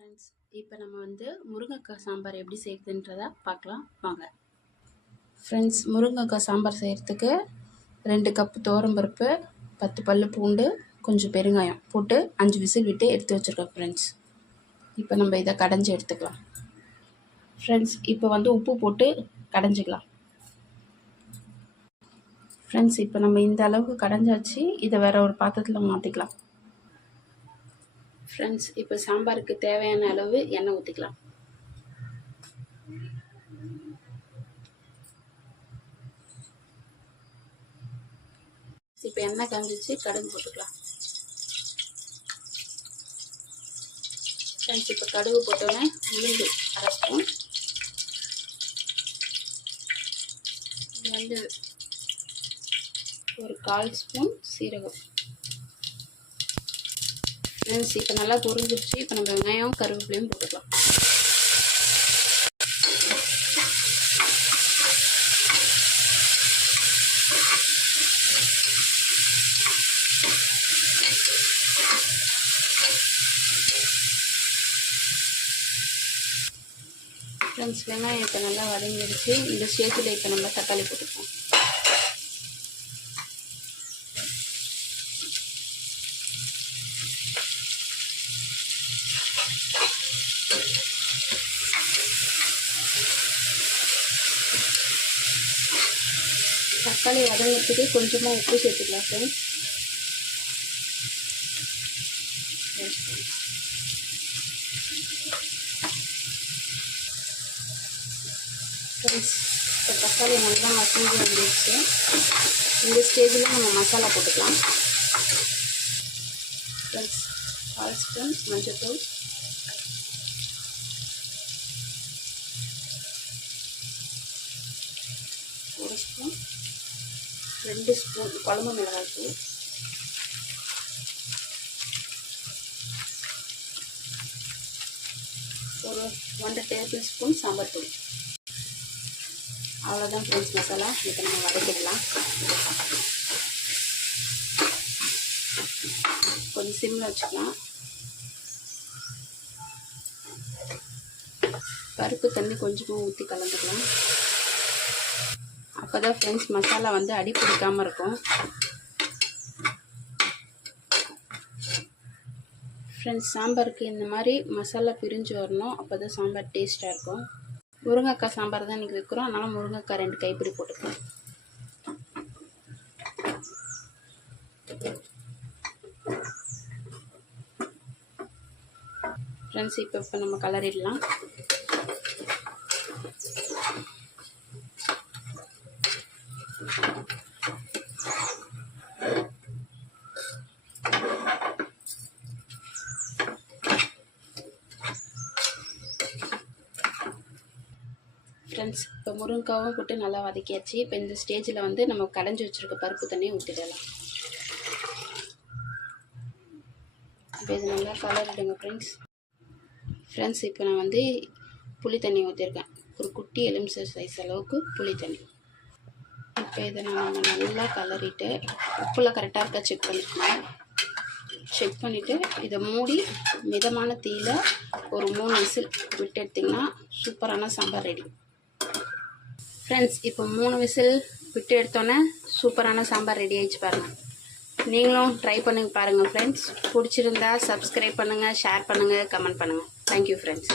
Friends, இப்போ நம்ம வந்து முருங்கைக்காய் சாம்பார் எப்படி செய்யுதுன்றதை பார்க்கலாம் வாங்க. ஃப்ரெண்ட்ஸ், முருங்கைக்காய் சாம்பார் செய்கிறதுக்கு 2 கப்பு துவரம்பருப்பு, 10 பல் பூண்டு, கொஞ்சம் பெருங்காயம் போட்டு 5 விசில் விட்டு எடுத்து வச்சுருக்கோம். ஃப்ரெண்ட்ஸ், இப்போ நம்ம இதை கடைஞ்சி எடுத்துக்கலாம். ஃப்ரெண்ட்ஸ், இப்போ வந்து உப்பு போட்டு கடைஞ்சிக்கலாம். ஃப்ரெண்ட்ஸ், இப்போ நம்ம இந்த அளவுக்கு கடைஞ்சாச்சு. இதை வேறு ஒரு பாத்திரத்தில் மாற்றிக்கலாம். ஃப்ரெண்ட்ஸ், இப்போ சாம்பாருக்கு தேவையான அளவு எண்ணெய் ஊற்றிக்கலாம். இப்போ எண்ணெய் காஞ்சிச்சு, கடுகு போட்டுக்கலாம். ஃப்ரெண்ட்ஸ், இப்போ கடுகு போட்டோன்னே உளுந்து 1/2 ஸ்பூன், வந்து ஒரு 1/4 ஸ்பூன் சீரகம். ஃப்ரெண்ட்ஸ், இப்போ நல்லா பொரிஞ்சிருச்சு. இப்போ நம்ம வெங்காயம் கருவேப்பிலையும் போட்டுக்கலாம். ஃப்ரெண்ட்ஸ், வெங்காயம் இப்போ நல்லா வதங்கிடுச்சு. இந்த ஸ்டேஜில் இப்போ நம்ம தக்காளி போட்டுப்போம். தக்காளி வதங்கிறதுக்கு கொஞ்சமாக உப்பு சேர்த்துக்கலாம். ஃப்ரெண்ட்ஸ், இப்போ தக்காளி நல்லா மசிஞ்சு வந்துடுச்சு. இந்த ஸ்டேஜில் நம்ம மசாலா போட்டுக்கலாம். ஃப்ரெண்ட்ஸ், 1/4 ஸ்பூன் மஞ்சள்தூள், 1 ஸ்பூன், 2 ஸ்பூன் குழம்பு மிளகாய்த்தூள், 1 டேபிள் ஸ்பூன் சாம்பார் பொடி. அவ்வளோதான் ஃப்ரெண்ட்ஸ் மசாலா. இப்போ நம்ம வதக்கிடலாம். கொஞ்சம் சிம்மில் வச்சுக்கலாம். பருப்பு தண்ணி கொஞ்சமாக ஊற்றி கலந்துக்கலாம். அப்போ தான் ஃப்ரெண்ட்ஸ் மசாலா வந்து அடி பிடிக்காமல் இருக்கும். ஃப்ரெண்ட்ஸ், சாம்பாருக்கு இந்த மாதிரி மசாலா பிரிஞ்சு வரணும். அப்போ தான் சாம்பார் டேஸ்ட்டாக இருக்கும். முருங்கைக்காய் சாம்பார் தான் இன்றைக்கி வைக்கிறோம். அதனால் முருங்கைக்காய் 2 கைப்பிடி போட்டுக்கலாம். ஃப்ரெண்ட்ஸ், இப்போ நம்ம கலரிடலாம். ஃப்ரெண்ட்ஸ், இப்போ முருங்கைக்காவும் போட்டு நல்லா வதக்கியாச்சு. இப்போ இந்த ஸ்டேஜில் வந்து நம்ம கடைஞ்சி வச்சுருக்க பருப்பு தண்ணியை ஊற்றிடலாம். இப்போ இது நல்லா கலரிடுங்க ஃப்ரெண்ட்ஸ். ஃப்ரெண்ட்ஸ், இப்போ நான் வந்து புளி தண்ணி ஊற்றிருக்கேன். ஒரு குட்டி எலுமிச்சை சைஸ் அளவுக்கு புளி தண்ணி. இப்போ இதை நம்ம நல்லா கலரிட்டு உப்புலாம் கரெக்டாக இருக்கா செக் பண்ணிக்கணும். செக் பண்ணிவிட்டு இதை மூடி மிதமான தீயில் ஒரு 3 விசில் விட்டு எடுத்திங்கன்னா சூப்பரான சாம்பார் ரெடி. ஃப்ரெண்ட்ஸ், இப்போ 3 விசில் விட்டு எடுத்தோன்னே சூப்பரான சாம்பார் ரெடி ஆகிடுச்சு பாருங்கள். நீங்களும் ட்ரை பண்ணி பாருங்கள் ஃப்ரெண்ட்ஸ். பிடிச்சிருந்தா சப்ஸ்கிரைப் பண்ணுங்கள், ஷேர் பண்ணுங்கள், கமெண்ட் பண்ணுங்கள். Thank you friends.